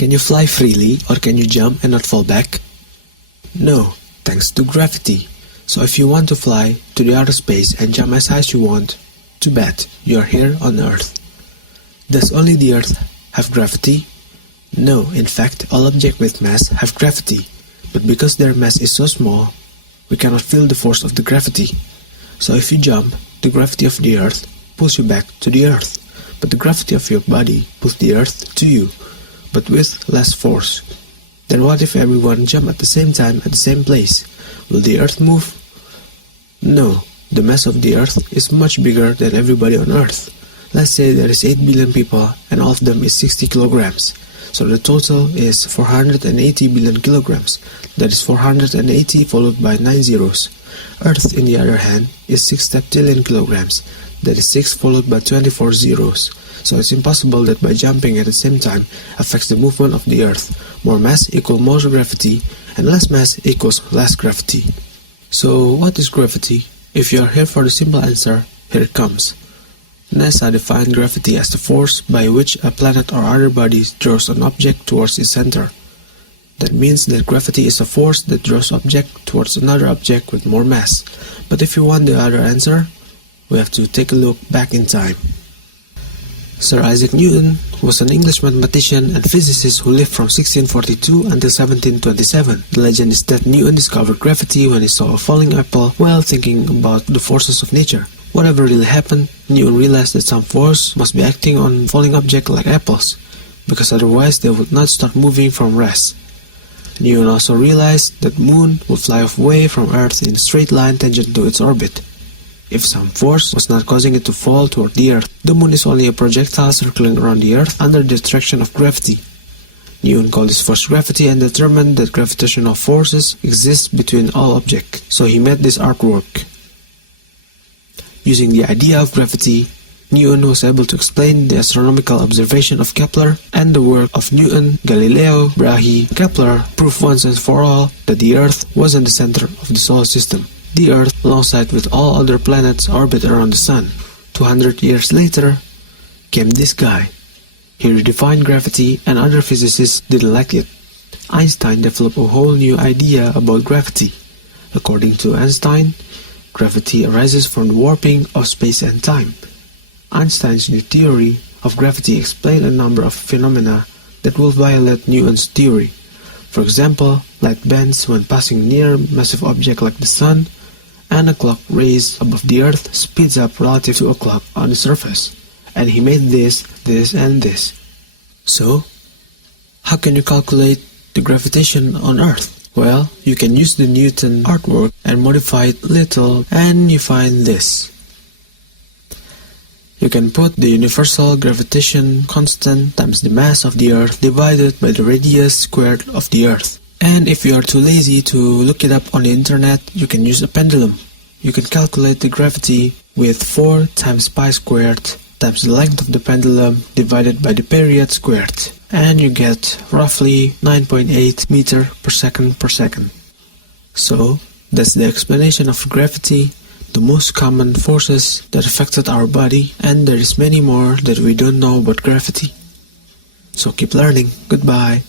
Can you fly freely, or can you jump and not fall back? No, thanks to gravity. So if you want to fly to the outer space and jump as high as you want, too bad, you are here on Earth. Does only the Earth have gravity? No, in fact, all objects with mass have gravity, but because their mass is so small, we cannot feel the force of the gravity. So if you jump, the gravity of the Earth pulls you back to the Earth, but the gravity of your body pulls the Earth to you, but with less force. Then what if everyone jump at the same time at the same place? Will the Earth move? No, the mass of the Earth is much bigger than everybody on Earth. Let's say there is 8 billion people and all of them is 60 kilograms. So the total is 480 billion kilograms. That is 480 followed by 9 zeros. Earth, in the other hand, is 6 septillion kilograms. That is 6 followed by 24 zeros. So it's impossible that by jumping at the same time affects the movement of the Earth. More mass equals more gravity, and less mass equals less gravity. So what is gravity? If you are here for the simple answer, here it comes. NASA defined gravity as the force by which a planet or other body draws an object towards its center. That means that gravity is a force that draws object towards another object with more mass. But if you want the other answer, we have to take a look back in time. Sir Isaac Newton was an English mathematician and physicist who lived from 1642 until 1727. The legend is that Newton discovered gravity when he saw a falling apple while thinking about the forces of nature. Whatever really happened, Newton realized that some force must be acting on falling objects like apples, because otherwise they would not start moving from rest. Newton also realized that the moon would fly away from Earth in a straight line tangent to its orbit. If some force was not causing it to fall toward the Earth, the moon is only a projectile circling around the Earth under the attraction of gravity. Newton called this force gravity and determined that gravitational forces exist between all objects, so he made this artwork. Using the idea of gravity, Newton was able to explain the astronomical observation of Kepler, and the work of Newton, Galileo, Brahe, Kepler proved once and for all that the Earth was in the center of the solar system. The Earth, alongside with all other planets, orbit around the Sun. 200 years later, came this guy. He redefined gravity and other physicists didn't like it. Einstein developed a whole new idea about gravity. According to Einstein, gravity arises from the warping of space and time. Einstein's new theory of gravity explained a number of phenomena that will violate Newton's theory. For example, light bends when passing near a massive object like the Sun, and a clock raised above the Earth speeds up relative to a clock on the surface. And he made this, and this. So, how can you calculate the gravitation on Earth? Well, you can use the Newton artwork and modify it little, and you find this. You can put the universal gravitation constant times the mass of the Earth divided by the radius squared of the Earth. And if you are too lazy to look it up on the internet, you can use a pendulum. You can calculate the gravity with 4 times pi squared times the length of the pendulum divided by the period squared. And you get roughly 9.8 meter per second. So, that's the explanation of gravity, the most common forces that affected our body, and there is many more that we don't know about gravity. So keep learning. Goodbye.